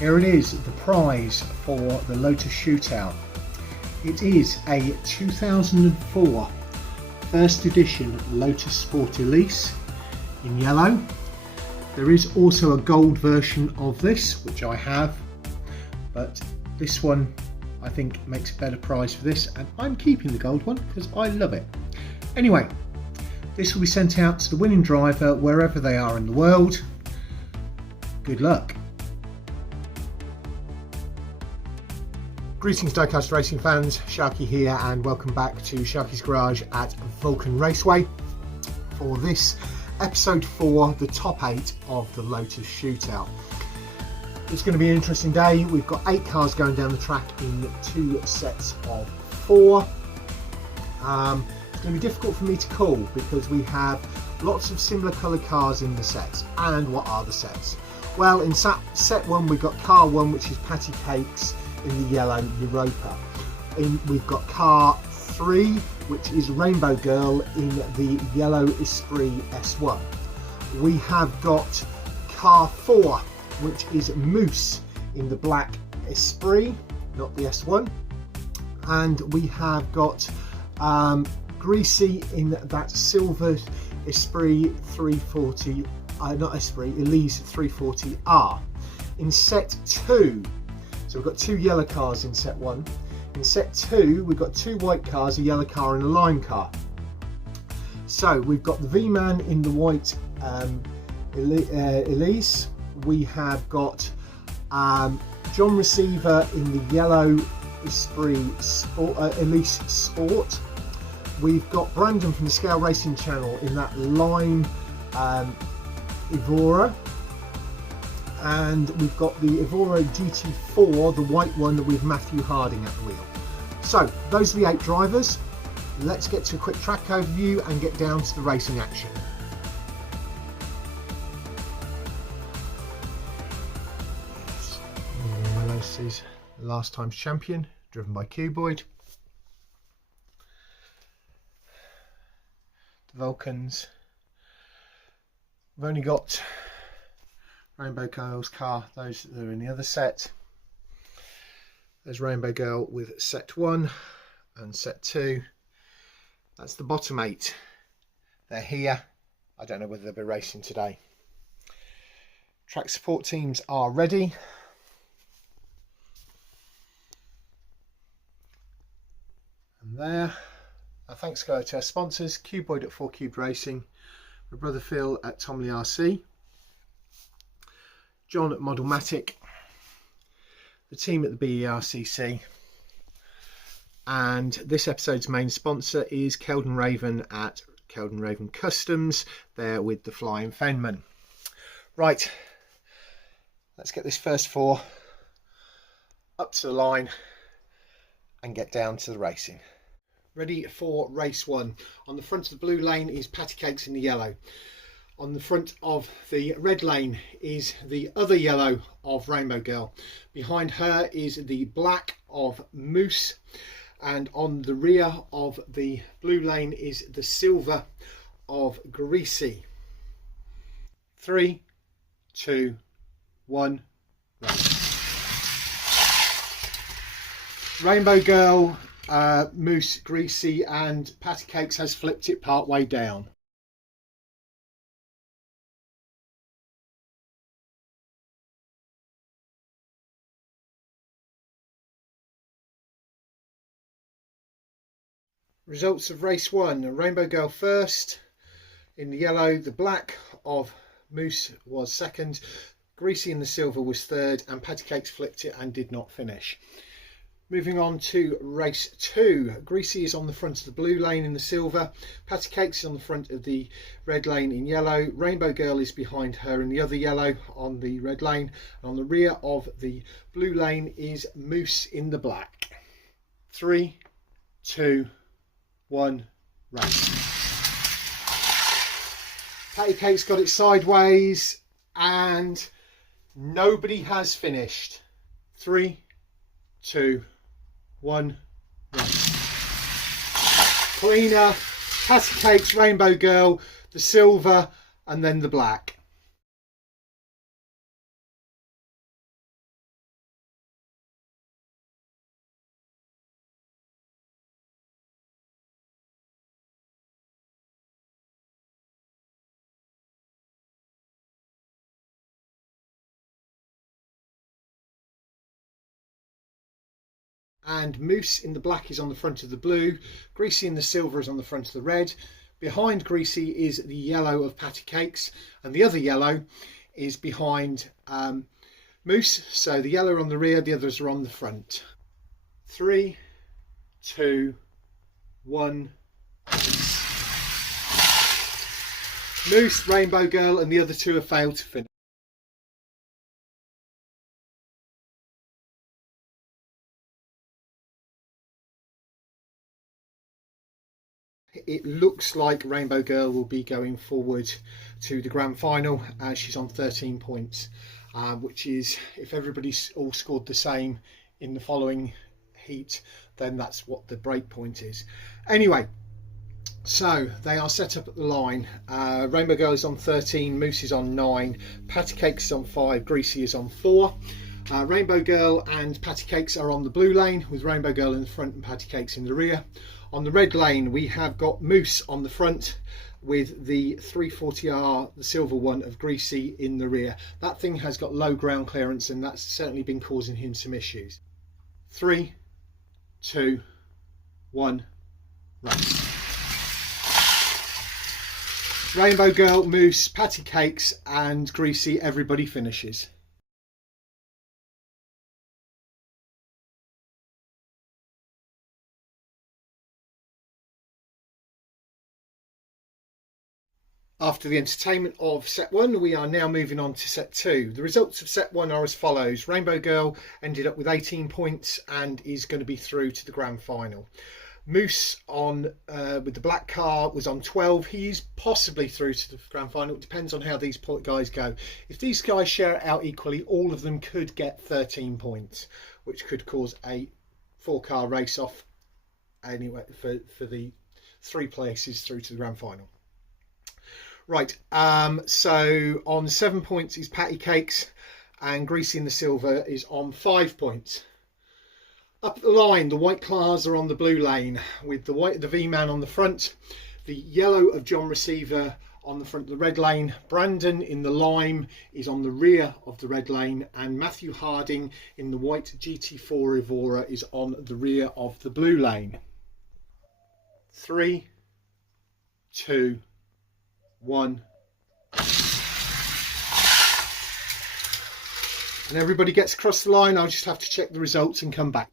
Here it is, the prize for the Lotus Shootout. It is a 2004 first edition Lotus Sport Elise in yellow. There is also a gold version of this, which I have, but this one I think makes a better prize for this, and I'm keeping the gold one because I love it. Anyway, this will be sent out to the winning driver wherever they are in the world. Good luck. Greetings Diecast Racing fans, Sharky here, and welcome back to Sharky's Garage at Vulcan Raceway for this episode 4, the top 8 of the Lotus Shootout. It's going to be an interesting day. We've got 8 cars going down the track in 2 sets of 4. It's going to be difficult for me to call because we have lots of similar coloured cars in the sets. And what are the sets? Well, in set 1 we've got car 1, which is Patty Kakes in the yellow Europa. We've got car 3, which is RayneBowGirl in the yellow Esprit S1. We have got car 4, which is Moose in the black Esprit, not the S1. And we have got Greasy in that silver Esprit 340, not Esprit, Elise 340R. In set 2, so we've got 2 yellow cars in set 1. In set 2, we've got 2 white cars, a yellow car and a lime car. So we've got the V-Man in the white Elise. We have got John Receveur in the yellow Esprit Sport, Elise Sport. We've got Brandon from the Scale Racing channel in that lime Evora. And we've got the Evora GT4, the white one, with Matthew Harding at the wheel. So those are the 8 drivers. Let's get to a quick track overview and get down to the racing action. Lotus is last time's champion, driven by Cuboid. The Vulcans. We've only got RayneBowGirl's car, those that are in the other set. There's RayneBowGirl with set 1 and set 2. That's the bottom 8. They're here. I don't know whether they'll be racing today. Track support teams are ready. And there. Our thanks go to our sponsors, Cuboid at 4 Cubed Racing, my brother Phil at Tomley RC, John at Modelmatic, the team at the BERCC, and this episode's main sponsor is Keldon Raven at Keldon Raven Customs, there with the Flying Fenman. Right, let's get this first 4 up to the line and get down to the racing. Ready for race 1. On the front of the blue lane is Patty Kakes in the yellow. On the front of the red lane is the other yellow of RayneBowGirl. Behind her is the black of Moose, and on the rear of the blue lane is the silver of Greasy. 3, 2, 1, race. RayneBowGirl, Moose, Greasy and Patty Kakes has flipped it part way down. Results of race 1. RayneBowGirl first in the yellow, the black of Moose was second, Greasy in the silver was third, and Patty Kakes flipped it and did not finish. Moving on to race 2. Greasy is on the front of the blue lane in the silver, Patty Kakes is on the front of the red lane in yellow, RayneBowGirl is behind her in the other yellow on the red lane, and on the rear of the blue lane is Moose in the black. 3, 2, 1, race. Patty Kakes got it sideways and nobody has finished. 3, 2, 1, race. Cleaner, Patty Kakes, RayneBowGirl, the silver and then the black. And Moose in the black is on the front of the blue. Greasy in the silver is on the front of the red. Behind Greasy is the yellow of Patty Cakes, and the other yellow is behind Moose. So the yellow are on the rear, the others are on the front. 3, 2, 1. Moose, RayneBowGirl, and the other two have failed to finish. It looks like RayneBowGirl will be going forward to the grand final as she's on 13 points, which is, if everybody's all scored the same in the following heat, then that's what the break point is. Anyway, so they are set up at the line. RayneBowGirl is on 13, Moose is on 9, Patty Cakes is on 5, Greasy is on 4. RayneBowGirl and Patty Cakes are on the blue lane, with RayneBowGirl in the front and Patty Cakes in the rear. On the red lane we have got Moose on the front with the 340R, the silver one, of Greasy in the rear. That thing has got low ground clearance and that's certainly been causing him some issues. 3, 2, 1, race. RayneBowGirl, Moose, Patty Cakes and Greasy, everybody finishes. After the entertainment of set 1, we are now moving on to set 2. The results of set 1 are as follows. RayneBowGirl ended up with 18 points and is going to be through to the grand final. Moose on with the black car was on 12. He's possibly through to the grand final. It depends on how these guys go. If these guys share it out equally, all of them could get 13 points, which could cause a 4-car race off anyway for the 3 places through to the grand final. Right, so on 7 points is Patty Cakes, and Greasy in the silver is on 5 points. Up the line, the white cars are on the blue lane, with the V-Man on the front, the yellow of John Receveur on the front of the red lane. Brandon in the lime is on the rear of the red lane, and Matthew Harding in the white GT4 Evora is on the rear of the blue lane. 3, 2, 1. And everybody gets across the line. I'll just have to check the results and come back.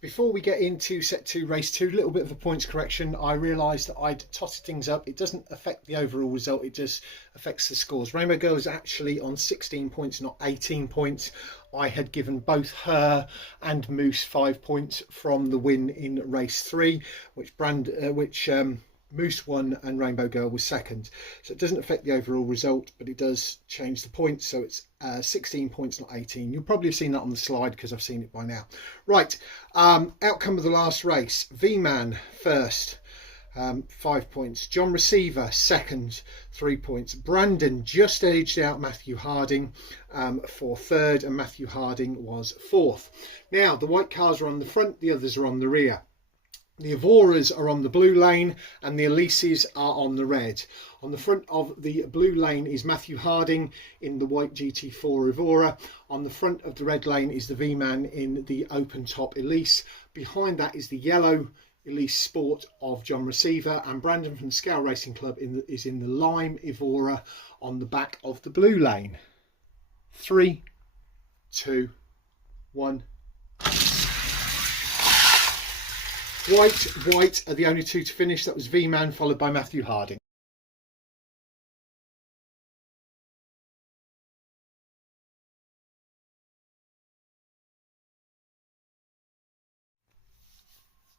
Before we get into set 2, race 2, a little bit of a points correction. I realised that I'd totted things up. It doesn't affect the overall result, it just affects the scores. RayneBowGirl is actually on 16 points, not 18 points. I had given both her and Moose 5 points from the win in race 3, which Moose won and RayneBowGirl was second. So it doesn't affect the overall result, but it does change the points. So it's 16 points, not 18. You'll probably have seen that on the slide because I've seen it by now. Right, outcome of the last race. V-Man first, 5 points. John Receveur second, 3 points. Brandon just edged out Matthew Harding for third, and Matthew Harding was fourth. Now, the white cars are on the front, the others are on the rear. The Evoras are on the blue lane and the Elises are on the red. On the front of the blue lane is Matthew Harding in the white GT4 Evora. On the front of the red lane is the V-Man in the open top Elise. Behind that is the yellow Elise Sport of John Receveur, and Brandon from the Scale Racing Club is in the lime Evora on the back of the blue lane. 3, 2, 1. White are the only two to finish. That was V-Man followed by Matthew Harding.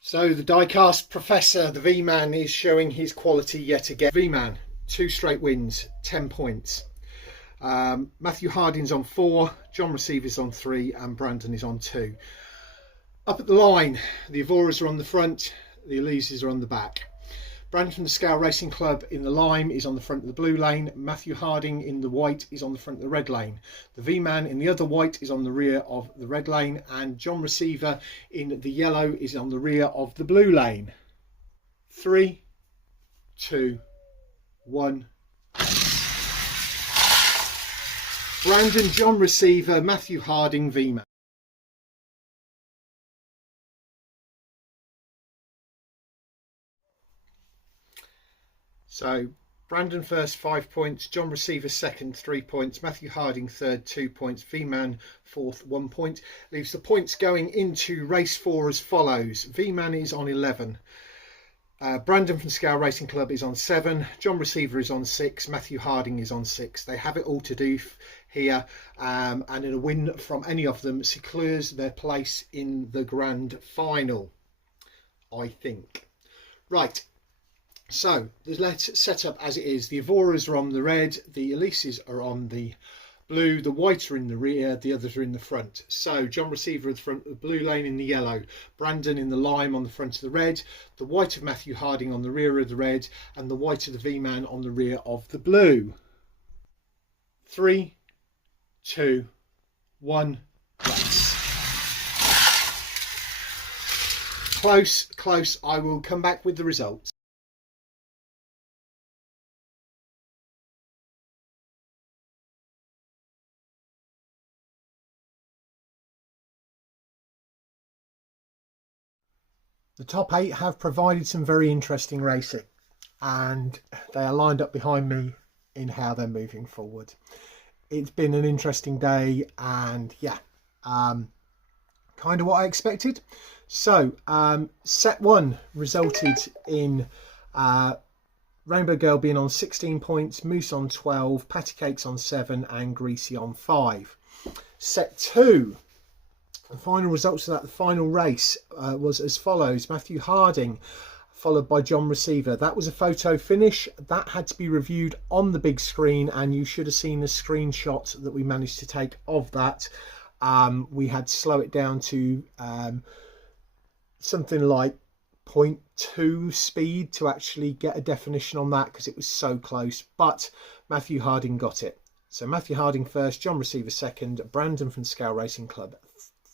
So the diecast professor, the V-Man, is showing his quality yet again. V-Man, 2 straight wins, 10 points. Matthew Harding's on 4, John Receiver's on 3, and Brandon is on 2. Up at the line, the Evoras are on the front, the Elises are on the back. Brandon from the Scale Racing Club in the lime is on the front of the blue lane. Matthew Harding in the white is on the front of the red lane. The V-Man in the other white is on the rear of the red lane, and John Receveur in the yellow is on the rear of the blue lane. 3, 2, 1. Brandon, John Receveur, Matthew Harding, V-Man. So Brandon first, 5 points. John Receveur second, 3 points. Matthew Harding third, 2 points. V-Man fourth, 1 point. Leaves the points going into race 4 as follows. V-Man is on 11. Brandon from Scale Racing Club is on 7. John Receveur is on 6. Matthew Harding is on 6. They have it all to do here, and in a win from any of them secures their place in the grand final, I think. Right. So let's set up as it is. The Evoras are on the red, the Elises are on the blue, the white are in the rear, the others are in the front. So John Receveur at the front, the blue lane in the yellow, Brandon in the lime on the front of the red, the white of Matthew Harding on the rear of the red, and the white of the V-Man on the rear of the blue. 3, 2, 1, race. Close. I will come back with the results. The top 8 have provided some very interesting racing, and they are lined up behind me in how they're moving forward. It's been an interesting day, and yeah, kind of what I expected. So set 1 resulted in RayneBowGirl being on 16 points, Moose on 12, Patty Kakes on 7, and Greasy on 5. Set 2. The final results of that, the final race, was as follows. Matthew Harding, followed by John Receveur. That was a photo finish. That had to be reviewed on the big screen, and you should have seen the screenshot that we managed to take of that. We had to slow it down to something like 0.2 speed to actually get a definition on that, because it was so close. But Matthew Harding got it. So Matthew Harding first, John Receveur second, Brandon from Scale Racing Club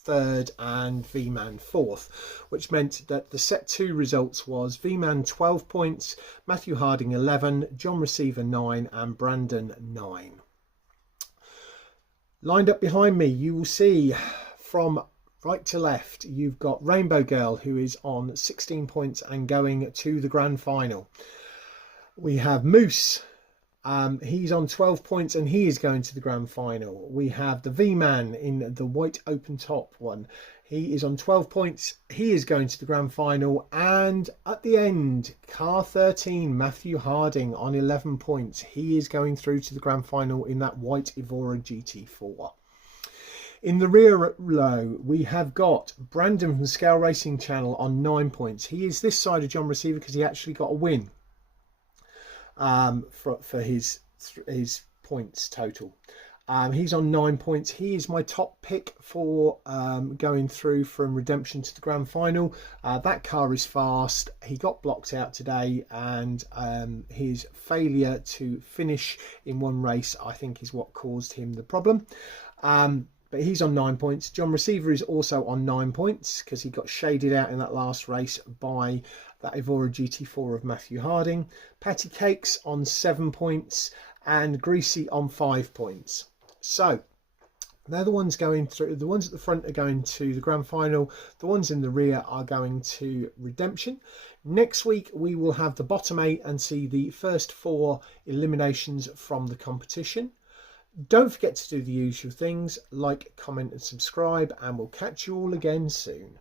third, and V-Man fourth, which meant that the set 2 results was V-Man 12 points, Matthew Harding 11, John Receveur 9, and Brandon 9. Lined up behind me, you will see from right to left, you've got RayneBowGirl, who is on 16 points and going to the grand final. We have Moose. He's on 12 points and he is going to the grand final. We have the V-Man in the white open top one. He is on 12 points. He is going to the grand final. And at the end, car 13, Matthew Harding on 11 points. He is going through to the grand final in that white Evora GT4. In the rear row, we have got Brandon from the Scale Racing Channel on 9 points. He is this side of John Receveur because he actually got a win. For his points total. He's on 9 points. He is my top pick for going through from redemption to the grand final. That car is fast. He got blocked out today, and his failure to finish in one race, I think, is what caused him the problem. But he's on 9 points. John Receveur is also on 9 points because he got shaded out in that last race by that Evora GT4 of Matthew Harding. Patty Kakes on 7 points and Greasy on 5 points. So they're the ones going through. The ones at the front are going to the grand final. The ones in the rear are going to redemption. Next week we will have the bottom 8 and see the first 4 eliminations from the competition. Don't forget to do the usual things, like, comment and subscribe, and we'll catch you all again soon.